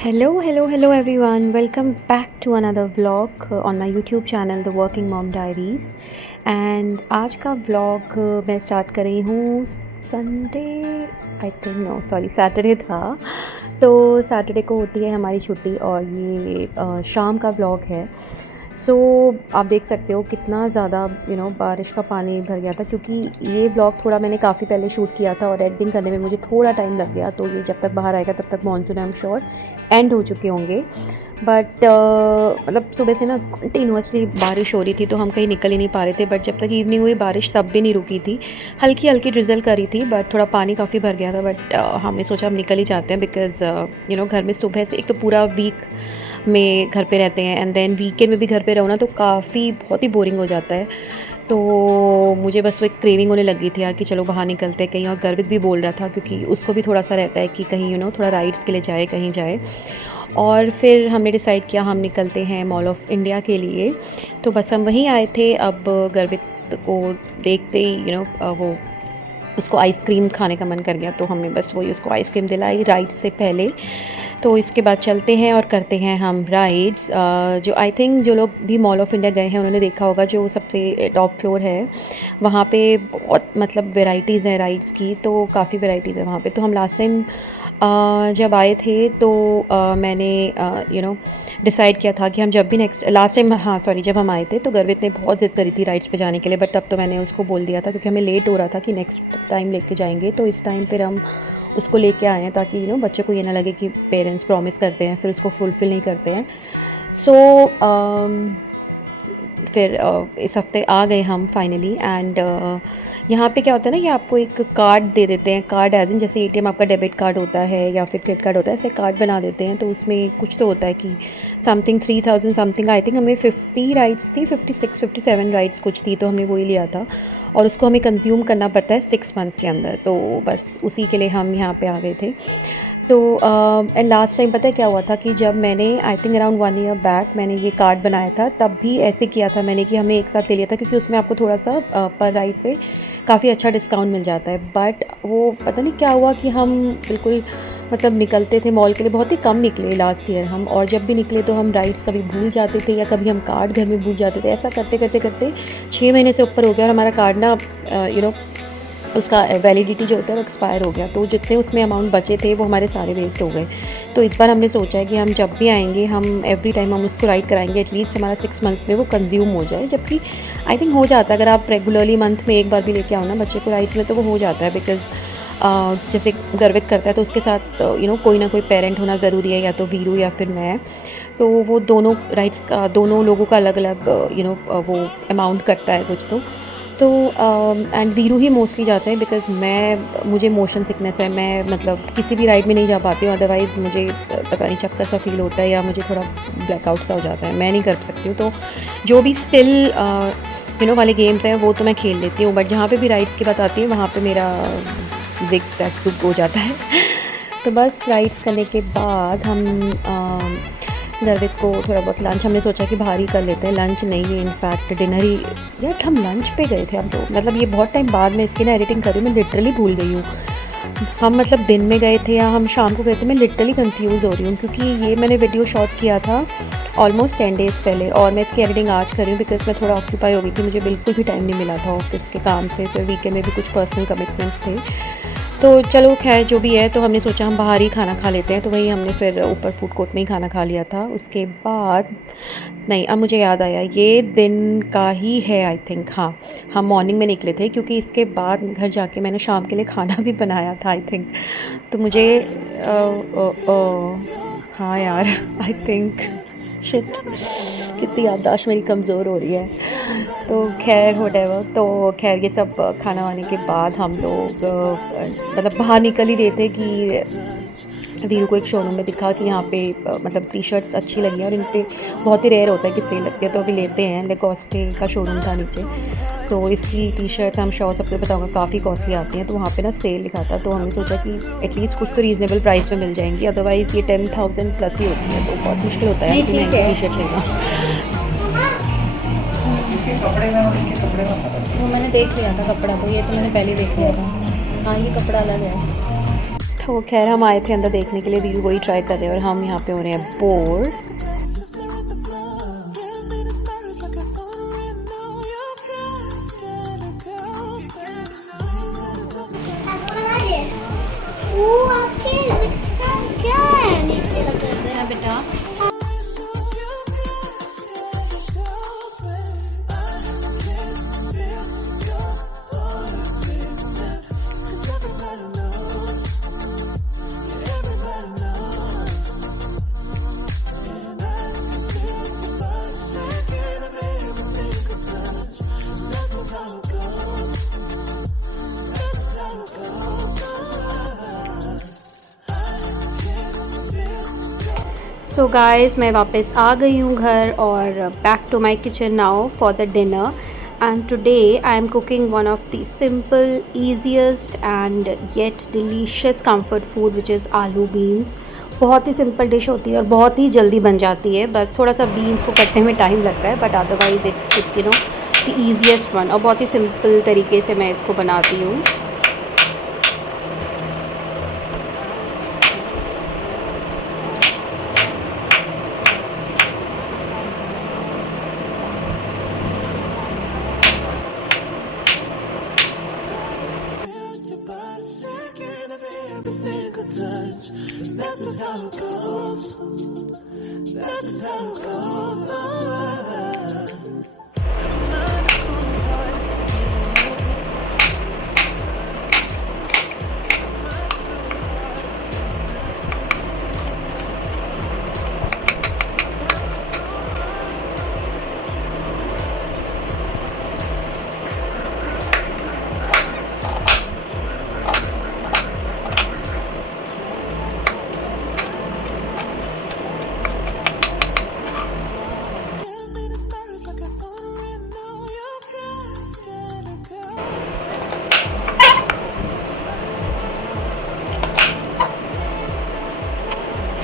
Hello everyone. Welcome back to another vlog on my YouTube channel The Working Mom Diaries. And आज का vlog मैं start कर रही हूँ Sunday I think no sorry Saturday था। तो सैटरडे को होती है हमारी छुट्टी और ये शाम का vlog है। सो आप देख सकते हो कितना ज़्यादा बारिश का पानी भर गया था, क्योंकि ये व्लॉग थोड़ा मैंने काफ़ी पहले शूट किया था और एडिटिंग करने में मुझे थोड़ा टाइम लग गया। तो ये जब तक बाहर आएगा तब तक monsoon I am sure and हो चुके होंगे। बट मतलब सुबह से ना कंटिन्यूसली बारिश हो रही थी तो हम कहीं निकल ही नहीं पा रहे थे। बट जब तक इवनिंग हुई बारिश तब भी नहीं रुकी थी, हल्की हल्की ड्रिजल करी थी, बट थोड़ा पानी काफ़ी भर गया था। बट हमने सोचा हम निकल ही जाते हैं बिकॉज़ घर में सुबह से एक तो पूरा वीक में घर पे रहते हैं एंड देन वीकेंड में भी घर पे रहो ना तो काफ़ी बहुत ही बोरिंग हो जाता है। तो मुझे बस वो एक क्रेविंग होने लगी थी यार कि चलो बाहर निकलते हैं कहीं। और गर्वित भी बोल रहा था क्योंकि उसको भी थोड़ा सा रहता है कि कहीं थोड़ा राइड्स के लिए जाए, कहीं जाए। और फिर हमने डिसाइड किया हम निकलते हैं मॉल ऑफ इंडिया के लिए। तो बस हम वहीं आए थे। अब गर्वित को देखते ही वो उसको आइसक्रीम खाने का मन कर गया तो हमने बस वही उसको आइसक्रीम दिलाई राइड से पहले। तो इसके बाद चलते हैं और करते हैं हम राइड्स। जो आई थिंक जो लोग भी मॉल ऑफ़ इंडिया गए हैं उन्होंने देखा होगा, जो सबसे टॉप फ्लोर है वहाँ पे बहुत मतलब वैरायटीज़ हैं राइड्स की। तो काफ़ी वैरायटीज़ है वहाँ पे। तो हम लास्ट टाइम जब आए थे तो मैंने डिसाइड किया था कि हम जब भी लास्ट टाइम जब हम आए थे तो गर्वित ने बहुत ज़िद करी थी राइड्स पे जाने के लिए। बट तब तो मैंने उसको बोल दिया था क्योंकि हमें लेट हो रहा था कि नेक्स्ट टाइम लेके जाएंगे। तो इस टाइम फिर हम उसको लेके आए हैं ताकि बच्चे को ये ना लगे कि पेरेंट्स प्रॉमिस करते हैं फिर उसको फुलफ़िल नहीं करते हैं। सो फिर इस हफ्ते आ गए हम फाइनली। एंड यहाँ पे क्या होता है ना, ये आपको एक कार्ड दे देते हैं। कार्ड एज इन जैसे एटीएम आपका डेबिट कार्ड होता है या फिर क्रेडिट कार्ड होता है, ऐसे कार्ड बना देते हैं। तो उसमें कुछ तो होता है कि समथिंग 3000 समथिंग, आई थिंक हमें 50 राइड्स थी, 56 57 राइड्स कुछ थी, तो हमने वही लिया था। और उसको हमें कंज्यूम करना पड़ता है 6 मंथ्स के अंदर। तो बस उसी के लिए हम यहाँ पे आ गए थे। तो एंड लास्ट टाइम पता है क्या हुआ था कि जब मैंने I think around 1 year back मैंने ये कार्ड बनाया था, तब भी ऐसे किया था मैंने कि हमने एक साथ ले लिया था क्योंकि उसमें आपको थोड़ा सा पर राइड पे काफ़ी अच्छा डिस्काउंट मिल जाता है। बट वो पता नहीं क्या हुआ कि हम बिल्कुल मतलब निकलते थे मॉल के लिए बहुत ही कम निकले लास्ट ईयर हम। और जब भी निकले तो हम राइड्स कभी भूल जाते थे या कभी हम कार्ड घर में भूल जाते थे। ऐसा करते करते करते 6 महीने से ऊपर हो गया और हमारा कार्ड ना उसका वैलिडिटी जो होता है वो एक्सपायर हो गया। तो जितने उसमें अमाउंट बचे थे वो हमारे सारे वेस्ट हो गए। तो इस बार हमने सोचा है कि हम जब भी आएंगे हम एवरी टाइम हम उसको राइड कराएंगे, एटलीस्ट हमारा 6 मंथ्स में वो कंज्यूम हो जाए। जबकि आई थिंक हो जाता है अगर आप रेगुलरली मंथ में एक बार भी लेके आओ ना बच्चे को राइड्स में तो वो हो जाता है। बिकॉज़ जैसे गर्वित करता है तो उसके साथ कोई ना कोई पेरेंट होना ज़रूरी है, या तो वीरू या फिर मैं। तो वो दोनों राइड्स का दोनों लोगों का अलग अलग वो अमाउंट कटता है कुछ तो एंड वीरू ही मोस्टली जाते हैं बिकॉज़ मुझे मोशन सिकनेस है। मैं मतलब किसी भी राइड में नहीं जा पाती हूँ, अदरवाइज़ मुझे पता नहीं चक्कर सा फील होता है या मुझे थोड़ा ब्लैकआउट सा हो जाता है, मैं नहीं कर सकती हूँ। तो जो भी स्टिल वाले गेम्स हैं वो तो मैं खेल लेती हूँ, बट जहाँ पे भी राइड्स की बात आती है वहाँ पे मेरा जिग जैग जुग हो जाता है। तो बस राइड्स करने के बाद हम गर्वित को थोड़ा बहुत लंच हमने सोचा कि बाहर ही कर लेते हैं। लंच नहीं है इनफैक्ट डिनर ही। यार हम लंच पे गए थे हम तो, मतलब ये बहुत टाइम बाद में इसकी ना एडिटिंग करी, मैं लिटरली भूल गई हूँ हम मतलब दिन में गए थे या हम शाम को गए थे। मैं लिटरली कंफ्यूज हो रही हूँ क्योंकि ये मैंने वीडियो शॉट किया था ऑलमोस्ट 10 डेज़ पहले और मैं इसकी एडिटिंग आज कर रही हूँ बिकॉज़ मैं थोड़ा ऑक्यूपाई हो गई थी, मुझे बिल्कुल भी टाइम नहीं मिला था ऑफिस के काम से, फिर वीकेंड में भी कुछ पर्सनल कमिटमेंट्स थे। तो चलो खैर जो भी है, तो हमने सोचा हम बाहर ही खाना खा लेते हैं। तो वही हमने फिर ऊपर फूड कोर्ट में ही खाना खा लिया था। उसके बाद नहीं, अब मुझे याद आया ये दिन का ही है आई थिंक। हाँ, हम मॉर्निंग में निकले थे क्योंकि इसके बाद घर जाके मैंने शाम के लिए खाना भी बनाया था आई थिंक। तो मुझे हाँ यार आई थिंक शिट, कितनी याददाश्त मेरी कमज़ोर हो रही है। तो खैर व्हाटएवर। तो खैर ये सब खाना वाने के बाद हम लोग मतलब बाहर निकल ही रहे थे कि वीरू को एक शोरूम में दिखा कि यहाँ पे मतलब टी शर्ट्स अच्छी लगी हैं और इन पे बहुत ही रेयर होता है कि सेल लगती है, तो अभी लेते हैं। लेकोस्टे का शोरूम था नीचे, तो इसकी टी शर्ट्स हम श्योर सबको बताऊँगा काफ़ी कॉस्टली आती हैं। तो वहाँ पे ना सेल लिखा था, तो हमने सोचा कि एटलीस्ट कुछ तो रीज़नेबल प्राइस में मिल जाएंगी, अदरवाइज़ ये 10,000 प्लस ही होती है, तो बहुत मुश्किल होता है कि महंगी टी शर्ट लेना। इसके कपड़े में और इसके कपड़े में फर्क है। वो मैंने देख लिया था कपड़ा, तो ये तो मैंने पहले देख लिया था। हाँ, ये कपड़ा अलग है। तो खैर हम आए थे अंदर देखने के लिए, वीरू वही ट्राई कर रहे हैं और हम यहाँ पे हो रहे हैं बोर। वो आपके क्या है नीचे लग रहा है बेटा? सो गाइस मैं वापस आ गई हूँ घर और back to my kitchen now for the dinner. And today I am cooking one of the simple easiest and yet delicious comfort food which is aloo beans. बहुत ही सिंपल डिश होती है और बहुत ही जल्दी बन जाती है, बस थोड़ा सा बीन्स को कटने में टाइम लगता है, but otherwise it's you know the easiest one. और बहुत ही सिंपल तरीके से मैं इसको बनाती हूँ।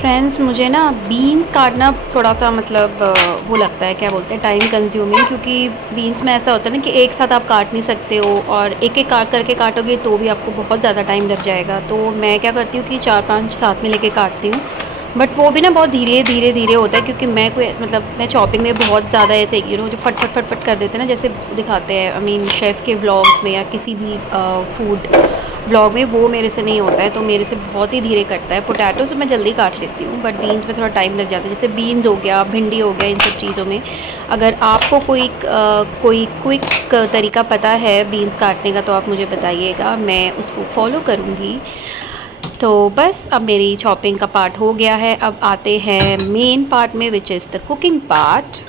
फ्रेंड्स मुझे ना बीन्स काटना थोड़ा सा मतलब वो लगता है, क्या बोलते हैं, टाइम कंज्यूमिंग, क्योंकि बीन्स में ऐसा होता है ना कि एक साथ आप काट नहीं सकते हो और एक एक काट करके काटोगे तो भी आपको बहुत ज़्यादा टाइम लग जाएगा। तो मैं क्या करती हूँ कि 4-5 साथ में लेके काटती हूँ, बट वो भी ना बहुत धीरे धीरे धीरे होता है, क्योंकि मैं कोई मतलब मैं चॉपिंग में बहुत ज़्यादा ऐसे जो फट फट फट फट कर देते हैं ना, जैसे दिखाते हैं आई मीन शेफ़ के व्लॉग्स में या किसी भी फूड व्लॉग में, वो मेरे से नहीं होता है। तो मेरे से बहुत ही धीरे कटता है। पोटैटो तो मैं जल्दी काट लेती हूँ, बट बीन्स में थोड़ा टाइम लग जाता है। जैसे बीन्स हो गया, भिंडी हो गया, इन सब चीज़ों में अगर आपको कोई क्विक तरीका पता है बीन्स काटने का तो आप मुझे बताइएगा, मैं उसको फॉलो करूँगी। तो बस अब मेरी चॉपिंग का पार्ट हो गया है। अब आते हैं मेन पार्ट में, which is the cooking part.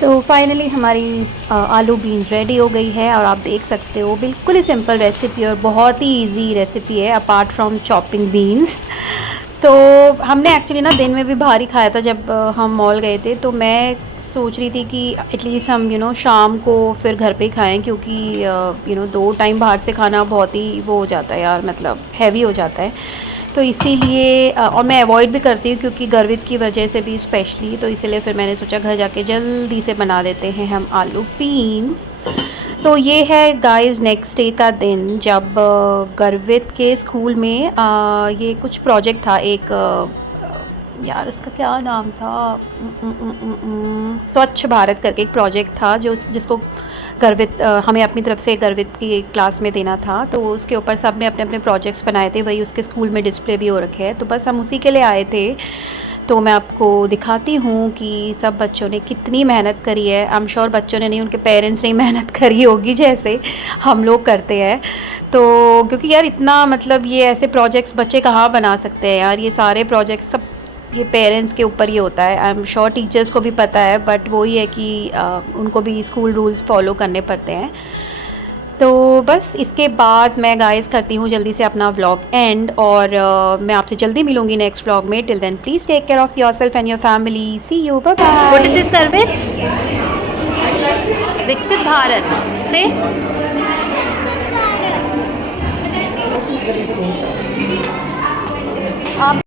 तो फाइनली हमारी आलू बीन्स रेडी हो गई है और आप देख सकते हो बिल्कुल ही सिंपल रेसिपी और बहुत ही इजी रेसिपी है अपार्ट फ्रॉम चॉपिंग बीन्स। तो हमने एक्चुअली ना दिन में भी बाहर ही खाया था जब हम मॉल गए थे, तो मैं सोच रही थी कि एटलीस्ट हम शाम को फिर घर पे ही खाएं, क्योंकि 2 टाइम बाहर से खाना बहुत ही वो हो जाता है यार, मतलब हैवी हो जाता है। तो इसीलिए और मैं अवॉइड भी करती हूँ क्योंकि गर्वित की वजह से भी स्पेशली, तो इसीलिए फिर मैंने सोचा घर जाके जल्दी से बना देते हैं हम आलू बीन्स। तो ये है गाइस नेक्स्ट डे का दिन, जब गर्वित के स्कूल में ये कुछ प्रोजेक्ट था, एक यार उसका क्या नाम था, स्वच्छ भारत करके एक प्रोजेक्ट था जिसको गर्वित हमें अपनी तरफ से गर्वित की क्लास में देना था। तो उसके ऊपर सब ने अपने अपने प्रोजेक्ट्स बनाए थे, वही उसके स्कूल में डिस्प्ले भी हो रखे हैं। तो बस हम उसी के लिए आए थे। तो मैं आपको दिखाती हूँ कि सब बच्चों ने कितनी मेहनत करी है। आई एम श्योर बच्चों ने नहीं, उनके पेरेंट्स ने मेहनत करी होगी जैसे हम लोग करते हैं। तो क्योंकि यार इतना मतलब ये ऐसे प्रोजेक्ट्स बच्चे कहाँ बना सकते हैं यार, ये सारे प्रोजेक्ट्स सब ये पेरेंट्स के ऊपर ही होता है। आई एम श्योर टीचर्स को भी पता है, बट वही है कि उनको भी स्कूल रूल्स फॉलो करने पड़ते हैं। तो बस इसके बाद मैं गाइस करती हूँ जल्दी से अपना व्लॉग एंड, और मैं आपसे जल्दी मिलूंगी नेक्स्ट व्लॉग में। Till then please take care of yourself and your family. See you, bye bye. What is this service? विकसित भारत से आप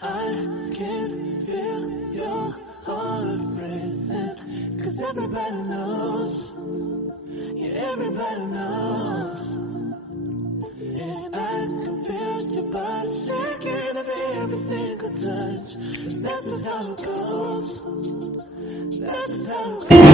I can feel your heart racing, 'cause everybody knows, yeah, everybody knows. And I can feel your body shaking of every single touch. That's just how it goes. That's just how it goes.